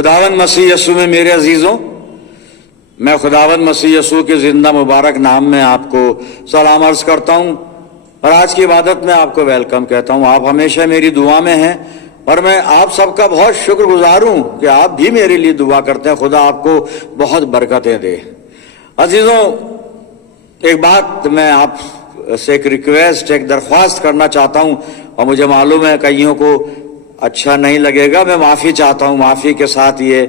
खुदावन मसीह यसू में मेरे अजीजों, मैं खुदावन मसीह यसू के जिंदा मुबारक नाम में आपको सलाम अर्ज करता हूं और आज की इबादत में आपको वेलकम कहता हूं। आप हमेशा मेरी दुआ में हैं और मैं आप सबका बहुत शुक्रगुजार हूं कि आप भी मेरे लिए दुआ करते हैं। खुदा आपको बहुत बरकतें दे। अजीजों, एक बात मैं आप से एक रिक्वेस्ट, एक दरख्वास्त करना चाहता हूं और मुझे मालूम है कईयों को अच्छा नहीं लगेगा। मैं माफ़ी चाहता हूं। माफ़ी के साथ ये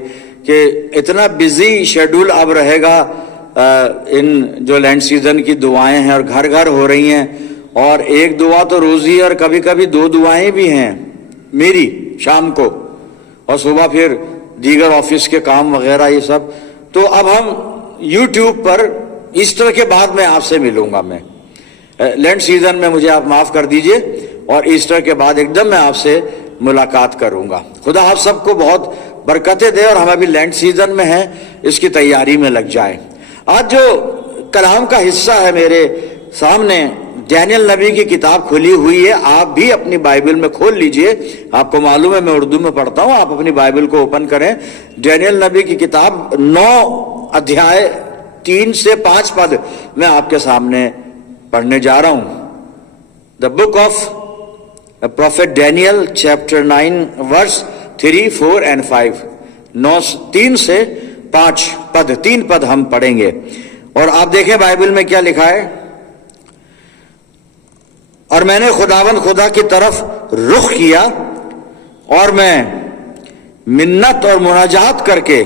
कि इतना बिजी शेड्यूल अब रहेगा, इन जो लैंड सीजन की दुआएं हैं और घर घर हो रही हैं, और एक दुआ तो रोज़ी और कभी कभी दो दुआएं भी हैं मेरी शाम को और सुबह फिर दीगर ऑफिस के काम वगैरह ये सब। तो अब हम यूट्यूब पर ईस्टर के बाद मैं आपसे मिलूंगा। मैं लैंड सीजन में मुझे आप माफ़ कर दीजिए और ईस्टर के बाद एकदम मैं आपसे मुलाकात करूंगा। खुदा आप सबको बहुत बरकतें दे और हम अभी लैंड सीजन में हैं, इसकी तैयारी में लग जाए। आज जो कलाम का हिस्सा है मेरे सामने, डैनियल नबी की किताब खुली हुई है। आप भी अपनी बाइबल में खोल लीजिए। आपको मालूम है मैं उर्दू में पढ़ता हूं, आप अपनी बाइबल को ओपन करें। डैनियल नबी की किताब 9 अध्याय 3 से 5 पद मैं आपके सामने पढ़ने जा रहा हूं। The book of prophet Daniel chapter 9 verse 3, 4 and 5। 3 से 5 पद, 3 पद हम पढ़ेंगे और आप देखें बाइबल में क्या लिखा है। और मैंने खुदावन खुदा की तरफ रुख किया और मैं मिन्नत और मुनाजात करके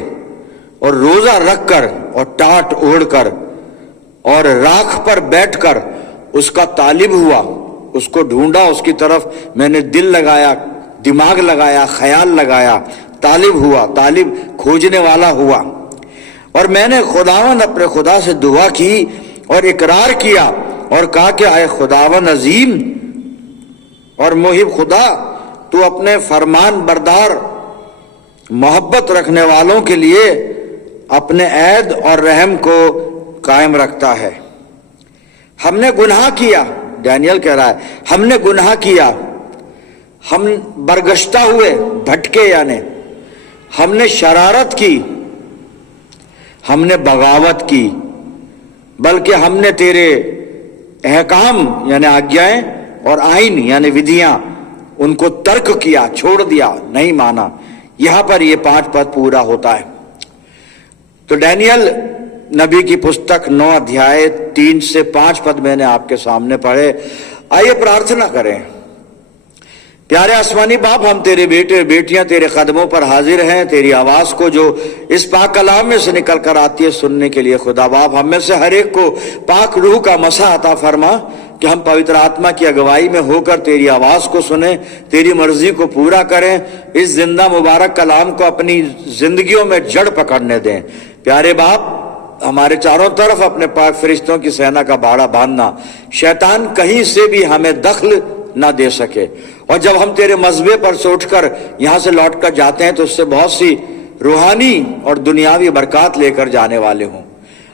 और रोजा रखकर और टाट ओढ़कर और राख पर बैठकर उसका तालिब हुआ, उसको ढूंढा, उसकी तरफ मैंने दिल लगाया, दिमाग लगाया, ख्याल लगाया, तालिब हुआ, तालिब खोजने वाला हुआ। और मैंने खुदावन अपने खुदा से दुआ की और इकरार किया और कहा कि आए खुदावन अजीम और मुहिब खुदा, तू अपने फरमान बरदार मोहब्बत रखने वालों के लिए अपने ऐद और रहम को कायम रखता है। हमने गुनाह किया, डैनियल कह रहा है, हमने गुनाह किया, हम बरगश्ता हुए, भटके, यानी हमने शरारत की, हमने बगावत की, बल्कि हमने तेरे अहकाम यानी आज्ञाएं और आइन यानी विधियां, उनको तर्क किया, छोड़ दिया, नहीं माना। यहां पर यह 5 पद पूरा होता है। तो डैनियल नबी की पुस्तक 9 अध्याय 3 से 5 पद मैंने आपके सामने पढ़े। आइए प्रार्थना करें। प्यारे आसमानी बाप, हम तेरे बेटे बेटियां तेरे कदमों पर हाजिर हैं, तेरी आवाज को जो इस पाक कलाम में से निकल कर आती है सुनने के लिए। खुदा बाप, हम में से हर एक को पाक रूह का मसा अता फरमा कि हम पवित्र आत्मा की अगुवाई में होकर तेरी आवाज को सुने, तेरी मर्जी को पूरा करें, इस जिंदा मुबारक कलाम को अपनी जिंदगियों में जड़ पकड़ने दें। प्यारे बाप, हमारे चारों तरफ अपने पाक फरिश्तों की सेना का बाड़ा बांधना, शैतान कहीं से भी हमें दखल ना दे सके। और जब हम तेरे मजबे पर से उठकर यहां से लौट कर जाते हैं तो उससे बहुत सी रूहानी और दुनियावी बरकत लेकर जाने वाले हों।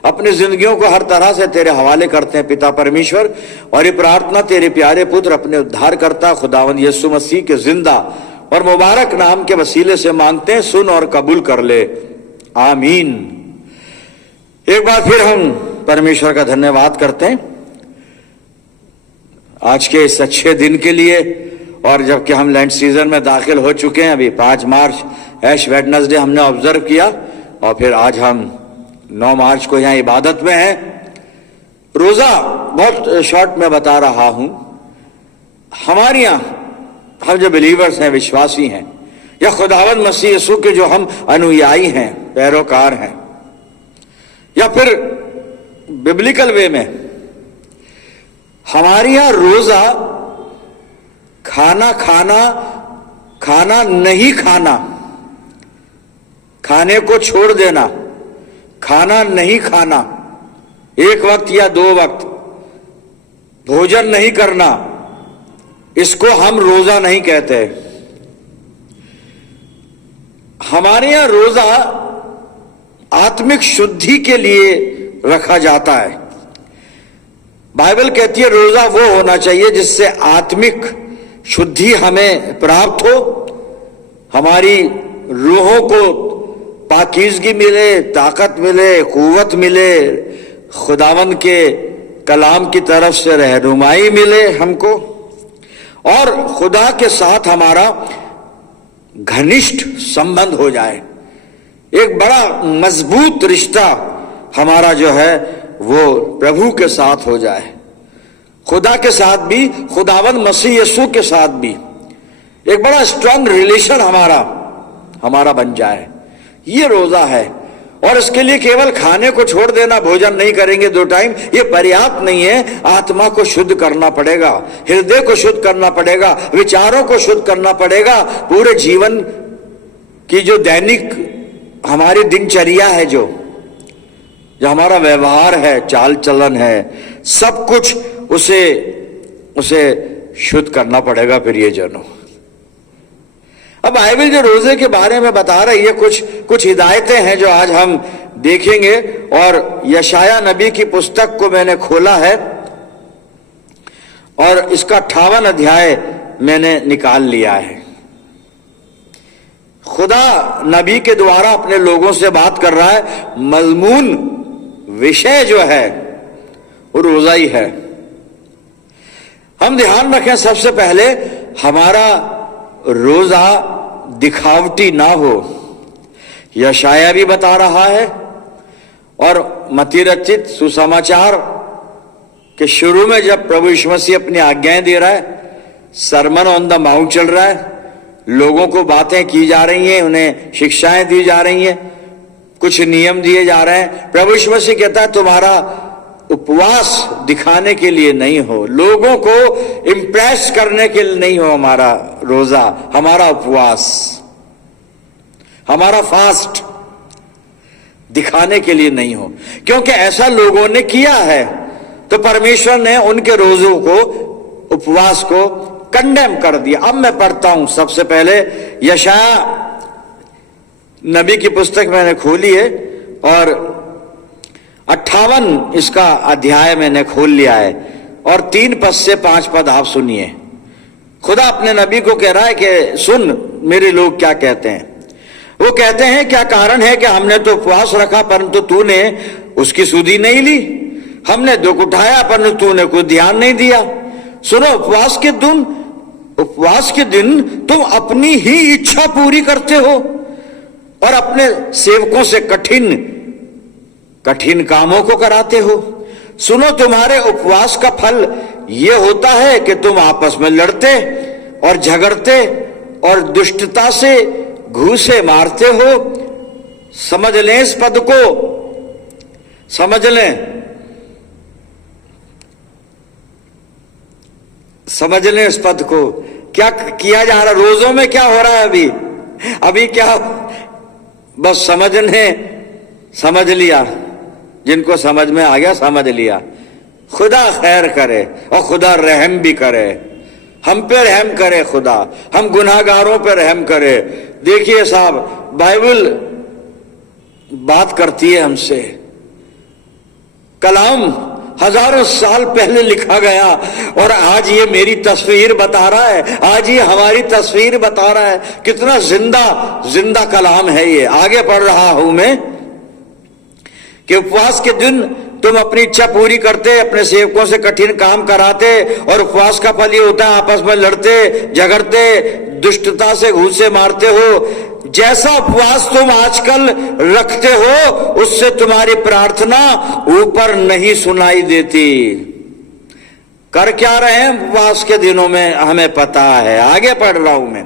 अपनी जिंदगियों को हर तरह से तेरे हवाले करते हैं पिता परमेश्वर, और ये प्रार्थना तेरे प्यारे पुत्र अपने उद्धारकर्ता खुदावंद यीशु मसीह के जिंदा और मुबारक नाम के वसीले से मांगते हैं। सुन और कबूल कर ले, आमीन। एक बार फिर हम परमेश्वर का धन्यवाद करते हैं आज के इस अच्छे दिन के लिए, और जबकि हम लैंड सीजन में दाखिल हो चुके हैं। अभी 5 मार्च ऐश वेडनेसडे हमने ऑब्जर्व किया और फिर आज हम 9 मार्च को यहाँ इबादत में हैं। रोजा बहुत शॉर्ट में बता रहा हूं। हमारे यहाँ हम जो बिलीवर्स हैं, विश्वासी हैं, या खुदावंद मसीह यीशु के जो हम अनुयायी हैं, पैरोकार हैं, या फिर बिब्लिकल वे में हमारे यहां रोजा खाना नहीं खाना, खाने को छोड़ देना, खाना नहीं खाना, एक वक्त या 2 वक्त भोजन नहीं करना, इसको हम रोजा नहीं कहते। हमारे यहां रोजा आत्मिक शुद्धि के लिए रखा जाता है। बाइबल कहती है रोजा वो होना चाहिए जिससे आत्मिक शुद्धि हमें प्राप्त हो, हमारी रूहों को पाकीज़गी मिले, ताकत मिले, कुव्वत मिले, खुदावन के कलाम की तरफ से रहनुमाई मिले हमको, और खुदा के साथ हमारा घनिष्ठ संबंध हो जाए, एक बड़ा मजबूत रिश्ता हमारा जो है वो प्रभु के साथ हो जाए, खुदा के साथ भी, खुदावन मसीह यीशु के साथ भी एक बड़ा स्ट्रांग रिलेशन हमारा बन जाए। ये रोजा है। और इसके लिए केवल खाने को छोड़ देना, भोजन नहीं करेंगे 2 टाइम, ये पर्याप्त नहीं है। आत्मा को शुद्ध करना पड़ेगा, हृदय को शुद्ध करना पड़ेगा, विचारों को शुद्ध करना पड़ेगा, पूरे जीवन की जो दैनिक हमारी दिनचर्या है, जो हमारा व्यवहार है, चाल चलन है, सब कुछ उसे शुद्ध करना पड़ेगा प्रियजनों। अब बाइबल जो रोजे के बारे में बता रही है, कुछ हिदायतें हैं जो आज हम देखेंगे। और यशाया नबी की पुस्तक को मैंने खोला है और इसका 58 अध्याय मैंने निकाल लिया है। खुदा नबी के द्वारा अपने लोगों से बात कर रहा है। मजमून विषय जो है वो रोजा ही है। हम ध्यान रखें, सबसे पहले हमारा रोजा दिखावटी ना हो। यशाया भी बता रहा है और मत्ती रचित सुसमाचार के शुरू में जब प्रभु यीशु मसीह अपनी आज्ञाएं दे रहा है, सरमन ऑन द माउंट चल रहा है, लोगों को बातें की जा रही हैं, उन्हें शिक्षाएं दी जा रही हैं, कुछ नियम दिए जा रहे हैं। प्रभु यीशु मसीह कहता है तुम्हारा उपवास दिखाने के लिए नहीं हो, लोगों को इंप्रेस करने के लिए नहीं हो हमारा रोजा, हमारा उपवास, हमारा फास्ट दिखाने के लिए नहीं हो। क्योंकि ऐसा लोगों ने किया है तो परमेश्वर ने उनके रोजों को, उपवास को कंडेम कर दिया। अब मैं पढ़ता हूं, सबसे पहले यशाया नबी की पुस्तक मैंने खोली है और 58 इसका अध्याय मैंने खोल लिया है और 3 पद से 5 पद आप सुनिए। खुदा अपने नबी को कह रहा है कि सुन मेरे लोग क्या कहते हैं। वो कहते हैं क्या कारण है कि हमने तो उपवास रखा परंतु तूने उसकी सुधि नहीं ली, हमने दुख उठाया परंतु तूने कोई ध्यान नहीं दिया। सुनो, उपवास के दिन तुम अपनी ही इच्छा पूरी करते हो और अपने सेवकों से कठिन कामों को कराते हो। सुनो, तुम्हारे उपवास का फल यह होता है कि तुम आपस में लड़ते और झगड़ते और दुष्टता से घूसे मारते हो। समझ लें इस पद को, समझ लें इस पद को। क्या किया जा रहा, रोजों में क्या हो रहा है अभी क्या, बस समझ लिया, जिनको समझ में आ गया समझ लिया। खुदा खैर करे और खुदा रहम भी करे, हम पे रहम करे खुदा, हम गुनाहगारों पे रहम करे। देखिए साहब, बाइबल बात करती है हमसे, कलाम हजारों साल पहले लिखा गया और आज ये मेरी तस्वीर बता रहा है, आज ये हमारी तस्वीर बता रहा है। कितना जिंदा कलाम है ये। आगे पढ़ रहा हूं मैं कि उपवास के दिन तुम अपनी इच्छा पूरी करते, अपने सेवकों से कठिन काम कराते और उपवास का फल ये होता है आपस में लड़ते झगड़ते दुष्टता से घूसे मारते हो। जैसा उपवास तुम आजकल रखते हो उससे तुम्हारी प्रार्थना ऊपर नहीं सुनाई देती। कर क्या रहे हैं उपवास के दिनों में हमें पता है। आगे पढ़ रहा हूं मैं,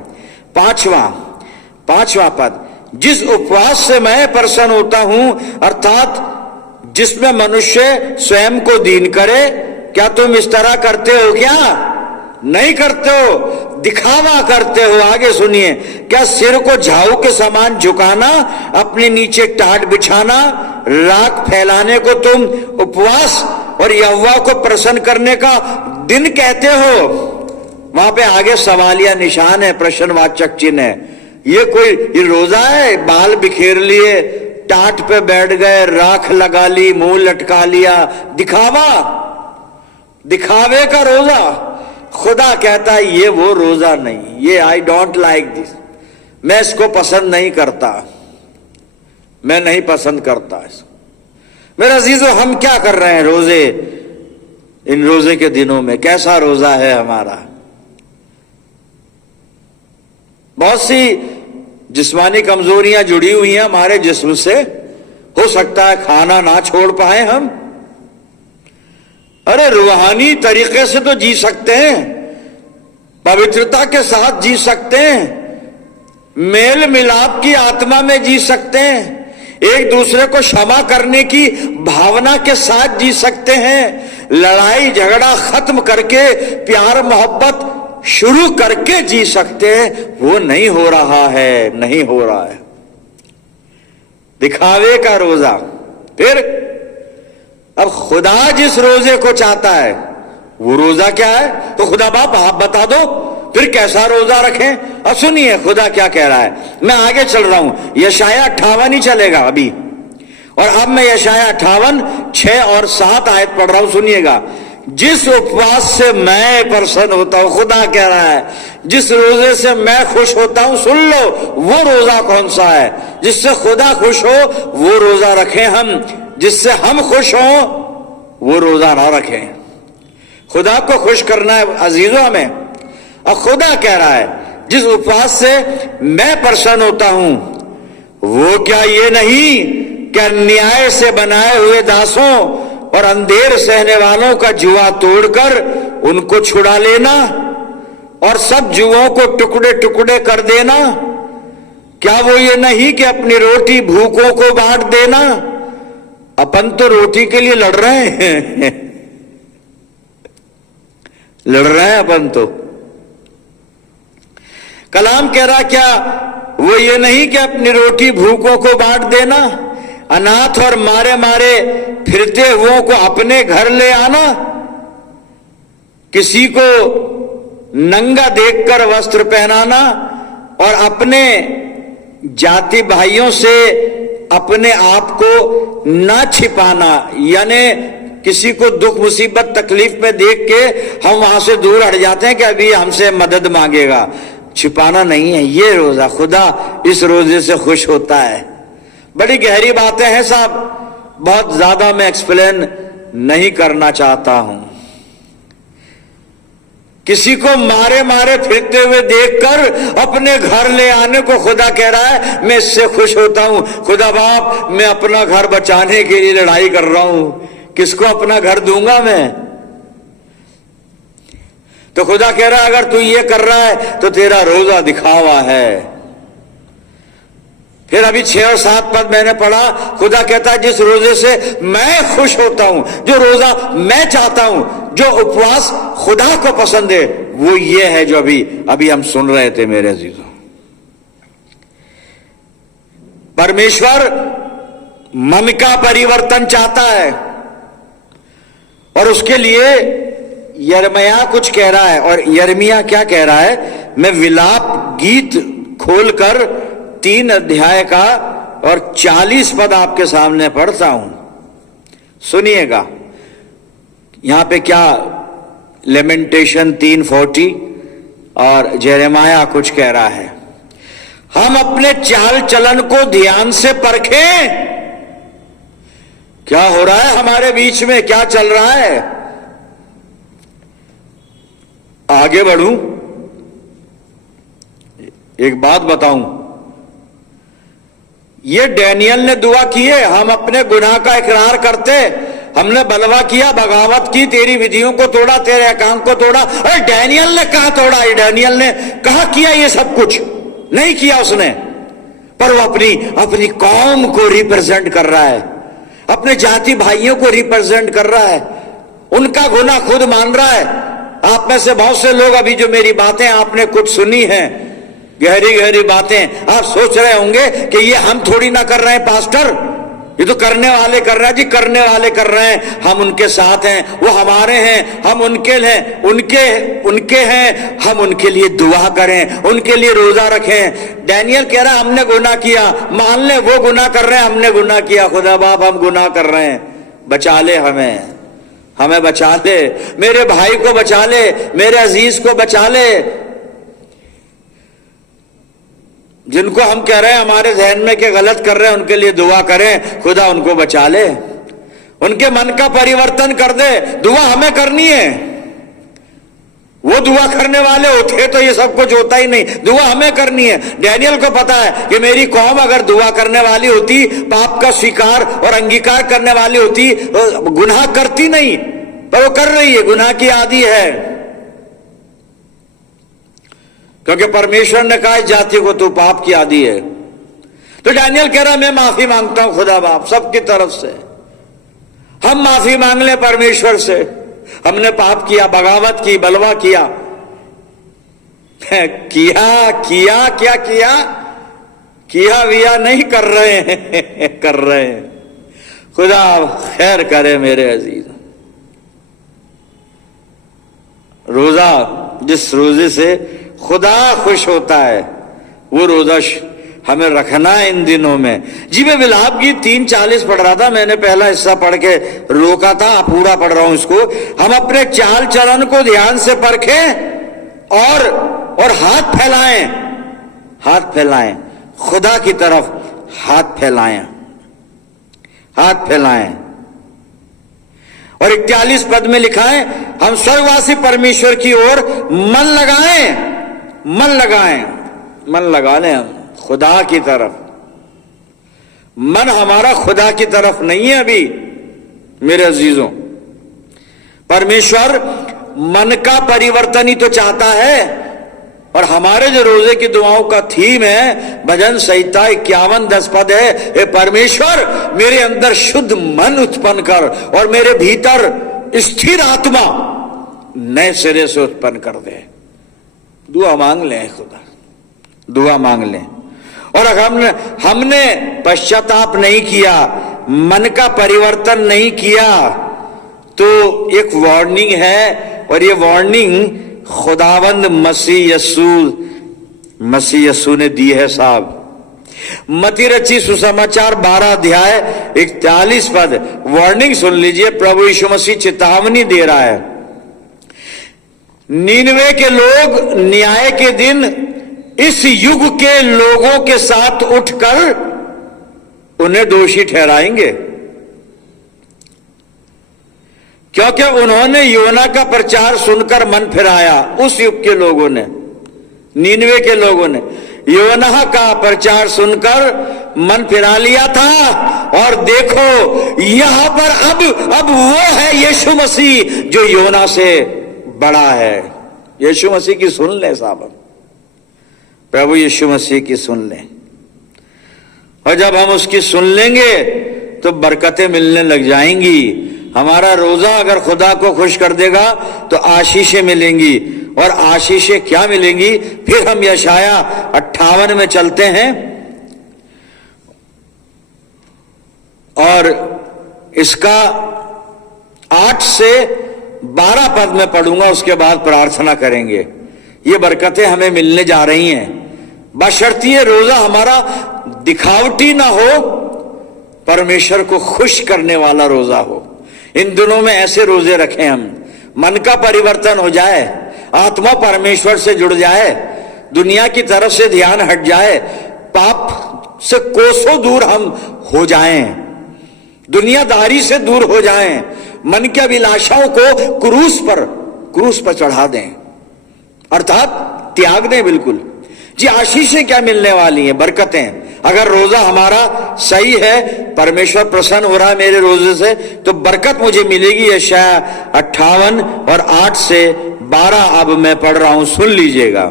पांचवा पद, जिस उपवास से मैं प्रसन्न होता हूं अर्थात जिसमें मनुष्य स्वयं को दीन करे। क्या तुम इस तरह करते हो? क्या नहीं करते हो, दिखावा करते हो। आगे सुनिए, क्या सिर को झाऊ के समान झुकाना, अपने नीचे टाट बिछाना, राख फैलाने को तुम उपवास और यहोवा को प्रसन्न करने का दिन कहते हो? वहां पे आगे सवालिया निशान है, प्रश्नवाचक चिन्ह है। ये रोजा है? बाल बिखेर लिए, टाट पे बैठ गए, राख लगा ली, मुंह लटका लिया, दिखावे का रोजा। खुदा कहता है ये वो रोजा नहीं, ये आई डोंट लाइक दिस, मैं इसको पसंद नहीं करता। मैं नहीं पसंद करता इसको। मेरे अजीजों, हम क्या कर रहे हैं रोजे, इन रोजे के दिनों में कैसा रोजा है हमारा? बहुत सी जिस्मानी कमजोरियां जुड़ी हुई हैं हमारे जिस्म से। हो सकता है खाना ना छोड़ पाए हम। अरे रूहानी तरीके से तो जी सकते हैं, पवित्रता के साथ जी सकते हैं, मेल मिलाप की आत्मा में जी सकते हैं, एक दूसरे को क्षमा करने की भावना के साथ जी सकते हैं, लड़ाई झगड़ा खत्म करके प्यार मोहब्बत शुरू करके जी सकते हैं। वो नहीं हो रहा है, नहीं हो रहा है। दिखावे का रोजा। फिर अब खुदा जिस रोजे को चाहता है वो रोजा क्या है? तो खुदा बाप आप बता दो फिर कैसा रोजा रखें। और सुनिए खुदा क्या कह रहा है। मैं आगे चल रहा हूं, यशाया 58 ही चलेगा अभी, और अब मैं यशाया 58 6 और 7 आयत पढ़ रहा हूं। सुनिएगा। जिस उपवास से मैं प्रसन्न होता हूं, खुदा कह रहा है, जिस रोजे से मैं खुश होता हूं, सुन लो वो रोजा कौन सा है। जिससे खुदा खुश हो वो रोजा रखें हम, जिससे हम खुश हो वो रोजा ना रखें। खुदा को खुश करना है अजीजों हमें। और खुदा कह रहा है जिस उपवास से मैं प्रसन्न होता हूं, वो क्या ये नहीं कि अन्याय से बनाए हुए दासों और अंधेर सहने वालों का जुआ तोड़कर उनको छुड़ा लेना और सब जुओं को टुकड़े टुकड़े कर देना? क्या वो ये नहीं कि अपनी रोटी भूखों को बांट देना? अपन तो रोटी के लिए लड़ रहे हैं लड़ रहे हैं अपन तो। कलाम कह रहा क्या वो ये नहीं कि अपनी रोटी भूखों को बांट देना, अनाथ और मारे मारे फिरते हुओं को अपने घर ले आना, किसी को नंगा देखकर वस्त्र पहनाना और अपने जाति भाइयों से अपने आप को ना छिपाना। यानी किसी को दुख मुसीबत तकलीफ में देख के हम वहां से दूर हट जाते हैं कि अभी हमसे मदद मांगेगा। छिपाना नहीं है ये रोजा। खुदा इस रोजे से खुश होता है। बड़ी गहरी बातें हैं साहब, बहुत ज्यादा मैं एक्सप्लेन नहीं करना चाहता हूं। किसी को मारे मारे फिरते हुए देखकर अपने घर ले आने को खुदा कह रहा है मैं इससे खुश होता हूं। खुदा बाप, मैं अपना घर बचाने के लिए लड़ाई कर रहा हूं, किसको अपना घर दूंगा मैं? तो खुदा कह रहा है अगर तू ये कर रहा है तो तेरा रोजा दिखावा है। फिर अभी 6 और 7 पद मैंने पढ़ा। खुदा कहता है जिस रोजे से मैं खुश होता हूं, जो रोजा मैं चाहता हूं, जो उपवास खुदा को पसंद है, वो ये है जो अभी हम सुन रहे थे मेरे अजीजों। परमेश्वर मन का परिवर्तन चाहता है और उसके लिए यिर्मयाह कुछ कह रहा है। और यिर्मयाह क्या कह रहा है? मैं विलाप गीत खोलकर 3 अध्याय का और 40 पद आपके सामने पढ़ता हूं, सुनिएगा। यहां पे क्या लेमेंटेशन 3:40 और यिर्मयाह कुछ कह रहा है। हम अपने चाल चलन को ध्यान से परखें। क्या हो रहा है हमारे बीच में, क्या चल रहा है? आगे बढ़ूं, एक बात बताऊं। ये डैनियल ने दुआ की है, हम अपने गुनाह का इकरार करते, हमने बलवा किया, बगावत की, तेरी विधियों को तोड़ा, तेरे अहकाम को तोड़ा। अरे डैनियल ने कहा तोड़ा? डैनियल ने कहा किया ये सब कुछ? नहीं किया उसने, पर वो अपनी कौम को रिप्रेजेंट कर रहा है, अपने जाति भाइयों को रिप्रेजेंट कर रहा है, उनका गुनाह खुद मान रहा है। आप में से बहुत से लोग अभी जो मेरी बातें आपने कुछ सुनी हैं, गहरी गहरी बातें, आप सोच रहे होंगे कि ये हम थोड़ी ना कर रहे हैं पास्टर, ये तो करने वाले कर रहे हैं। जी करने वाले कर रहे हैं, हम उनके साथ हैं, वो हमारे हैं, हम उनके हैं, उनके हैं, हम उनके लिए दुआ करें, उनके लिए रोजा रखें। डैनियल कह रहा है हमने गुनाह किया, मान ले वो गुनाह कर रहे हैं, हमने गुनाह किया, खुदा बाप हम गुनाह कर रहे हैं, बचा ले हमें बचा ले, मेरे भाई को बचा ले, मेरे अजीज को बचा ले। जिनको हम कह रहे हैं हमारे जहन में कि गलत कर रहे हैं, उनके लिए दुआ करें, खुदा उनको बचा ले, उनके मन का परिवर्तन कर दे। दुआ हमें करनी है, वो दुआ करने वाले होते तो ये सब कुछ होता ही नहीं। दुआ हमें करनी है। डैनियल को पता है कि मेरी कौम अगर दुआ करने वाली होती, पाप का स्वीकार और अंगीकार करने वाली होती, गुनाह करती नहीं, पर वो कर रही है, गुनाह की आदी है। क्योंकि परमेश्वर ने कहा इस जाति को तू पाप की आदी है। तो डैनियल कह रहा मैं माफी मांगता हूं खुदा बाप सबकी तरफ से। हम माफी मांग ले परमेश्वर से, हमने पाप किया, बगावत की, बलवा किया। किया विया नहीं कर रहे हैं, कर रहे हैं। खुदा खैर करे मेरे अजीज। रोजा, जिस रोजे से खुदा खुश होता है, वो रोजा हमें रखना है इन दिनों में। जी मैं विलाप गीत 3:40 पढ़ रहा था, मैंने पहला हिस्सा पढ़ के रोका था, पूरा पढ़ रहा हूं इसको। हम अपने चाल चलन को ध्यान से परखें और हाथ फैलाएं, हाथ फैलाएं खुदा की तरफ, हाथ फैलाएं, हाथ फैलाएं। और 41 पद में लिखा है हम स्वर्गवासी परमेश्वर की ओर मन लगाएं, मन लगाएं, मन लगा लें हम खुदा की तरफ। मन हमारा खुदा की तरफ नहीं है अभी मेरे अजीजों। परमेश्वर मन का परिवर्तन ही तो चाहता है। और हमारे जो रोजे की दुआओं का थीम है, भजन संहिता 51:10 पद है, हे परमेश्वर मेरे अंदर शुद्ध मन उत्पन्न कर और मेरे भीतर स्थिर आत्मा नए सिरे से उत्पन्न कर दे। दुआ मांग लें खुदा, दुआ मांग लें। और अगर हमने पश्चाताप नहीं किया, मन का परिवर्तन नहीं किया, तो एक वार्निंग है। और ये वार्निंग खुदावंद मसीह यस्सू ने दी है साहब। मती रची सुसमाचार 12 अध्याय 41 पद, वार्निंग सुन लीजिए। प्रभु यीशु मसीह चेतावनी दे रहा है। नीनवे के लोग न्याय के दिन इस युग के लोगों के साथ उठकर उन्हें दोषी ठहराएंगे, क्योंकि उन्होंने योना का प्रचार सुनकर मन फिराया। उस युग के लोगों ने, नीनवे के लोगों ने योना का प्रचार सुनकर मन फिरा लिया था। और देखो यहां पर अब वो है यीशु मसीह जो योना से बड़ा है। यीशु मसीह की सुन ले साहब, प्रभु यीशु मसीह की सुन लें। और जब हम उसकी सुन लेंगे तो बरकतें मिलने लग जाएंगी। हमारा रोजा अगर खुदा को खुश कर देगा तो आशीषें मिलेंगी। और आशीषें क्या मिलेंगी? फिर हम यशाया 58 में चलते हैं और इसका 8 से 12 पद में पढ़ूंगा, उसके बाद प्रार्थना करेंगे। ये बरकतें हमें मिलने जा रही हैं, बशर्ते ये रोजा हमारा दिखावटी ना हो, परमेश्वर को खुश करने वाला रोजा हो। इन दिनों में ऐसे रोजे रखें हम, मन का परिवर्तन हो जाए, आत्मा परमेश्वर से जुड़ जाए, दुनिया की तरफ से ध्यान हट जाए, पाप से कोसों दूर हम हो जाएं, दुनियादारी से दूर हो जाएं, मन की अभिलाषाओं को क्रूस पर चढ़ा दें, अर्थात त्याग दें बिल्कुल। जी आशीषें क्या मिलने वाली हैं? बरकतें। अगर रोजा हमारा सही है, परमेश्वर प्रसन्न हो रहा है मेरे रोजे से, तो बरकत मुझे मिलेगी। यशाया 58 और 8 से 12 अब मैं पढ़ रहा हूं, सुन लीजिएगा।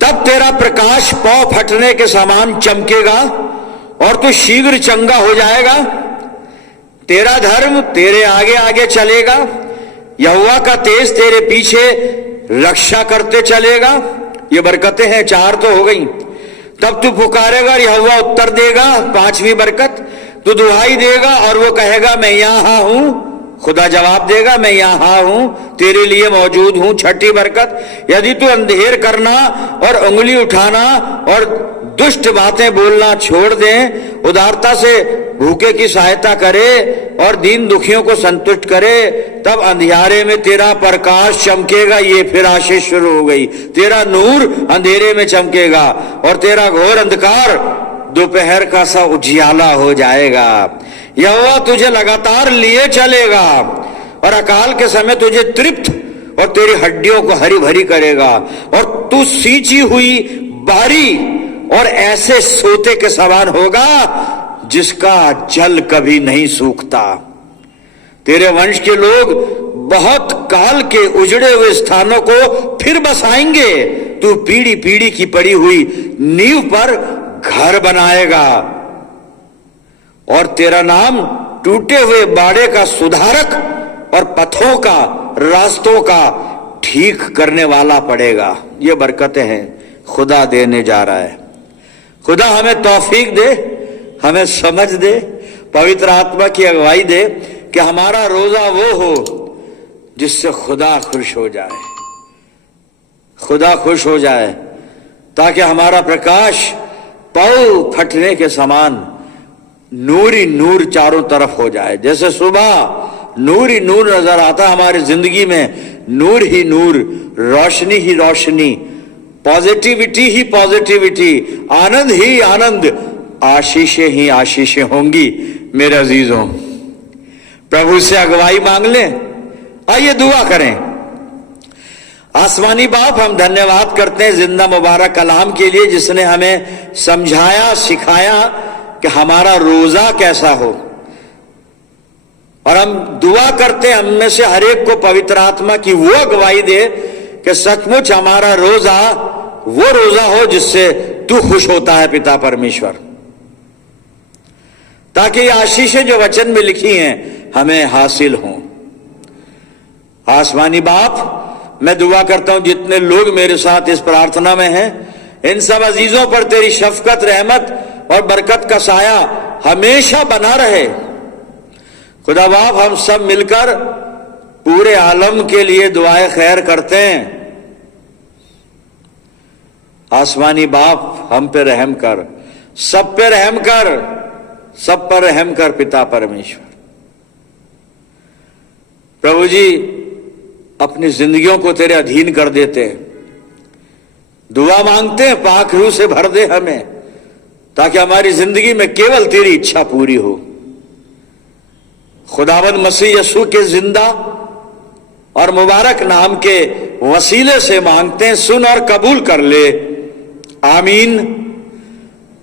तब तेरा प्रकाश पौ फटने के समान चमकेगा और तू शीघ्र चंगा हो जाएगा। तेरा धर्म तेरे आगे आगे चलेगा, यहोवा का तेज तेरे पीछे रक्षा करते चलेगा। ये बरकतें हैं, 4 तो हो गई। तब तू पुकारेगा, यहोवा उत्तर देगा। 5वीं बरकत, तू दुहाई देगा और वो कहेगा मैं यहां हूं। खुदा जवाब देगा मैं यहां हूं, तेरे लिए मौजूद हूं। 6ठी बरकत, यदि तू अंधेर करना और उंगली उठाना और दुष्ट बातें बोलना छोड़ दे, उदारता से भूखे की सहायता करे और दीन दुखियों को संतुष्ट करे, तब अंधियारे में तेरा प्रकाश चमकेगा। ये फिर आशीष शुरू हो गई। तेरा नूर अंधेरे में चमकेगा और तेरा घोर अंधकार दोपहर का सा उजियाला हो जाएगा। यहोवा तुझे लगातार लिए चलेगा और अकाल के समय तुझे तृप्त और तेरी हड्डियों को हरी भरी करेगा, और तू सींची हुई बारी और ऐसे सोते के समान होगा जिसका जल कभी नहीं सूखता। तेरे वंश के लोग बहुत काल के उजड़े हुए स्थानों को फिर बसाएंगे। तू पीढ़ी पीढ़ी की पड़ी हुई नींव पर घर बनाएगा और तेरा नाम टूटे हुए बाड़े का सुधारक और पथों का, रास्तों का ठीक करने वाला पड़ेगा। ये बरकतें हैं खुदा देने जा रहा है। खुदा हमें तौफीक दे, हमें समझ दे, पवित्र आत्मा की अगुवाई दे कि हमारा रोजा वो हो जिससे खुदा खुश हो जाए, खुदा खुश हो जाए, ताकि हमारा प्रकाश पौ फटने के समान नूर ही नूर चारों तरफ हो जाए। जैसे सुबह नूर ही नूर नजर आता हमारी जिंदगी में, नूर ही नूर, रोशनी ही रोशनी, पॉजिटिविटी ही पॉजिटिविटी, आनंद ही आनंद, आशीषें ही आशीषें होंगी। मेरे अजीजों, प्रभु से अगुवाई मांग लें। आइए दुआ करें। आसमानी बाप, हम धन्यवाद करते हैं जिंदा मुबारक कलाम के लिए, जिसने हमें समझाया, सिखाया कि हमारा रोजा कैसा हो। और हम दुआ करते हैं हम में से हर एक को पवित्र आत्मा की वो अगुवाई दे कि सचमुच हमारा रोजा वो रोजा हो जिससे तू खुश होता है पिता परमेश्वर, ताकि ये आशीषें जो वचन में लिखी हैं हमें हासिल हों। आसमानी बाप, मैं दुआ करता हूं जितने लोग मेरे साथ इस प्रार्थना में हैं, इन सब अजीजों पर तेरी शफकत, रहमत और बरकत का साया हमेशा बना रहे। खुदा बाप, हम सब मिलकर पूरे आलम के लिए दुआए खैर करते हैं। आसमानी बाप, हम पे रहम कर, सब पे रहम कर, सब पर रहम कर पिता परमेश्वर। प्रभु जी, अपनी जिंदगियों को तेरे अधीन कर देते हैं, दुआ मांगते हैं पाक रूह से भर दे हमें, ताकि हमारी जिंदगी में केवल तेरी इच्छा पूरी हो। खुदावंद मसीह यीशु के जिंदा और मुबारक नाम के वसीले से मांगते हैं, सुन और कबूल कर ले, आमीन।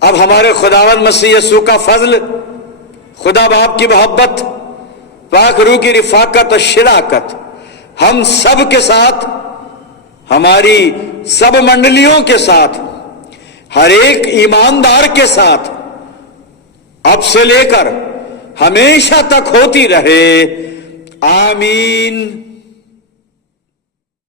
अब हमारे खुदावंद मसीह यीशु का फजल, खुदा बाप की मोहब्बत, पाक रूह की रिफाकत और शिराकत हम सब के साथ, हमारी सब मंडलियों के साथ, हर एक ईमानदार के साथ अब से लेकर हमेशा तक होती रहे, आमीन।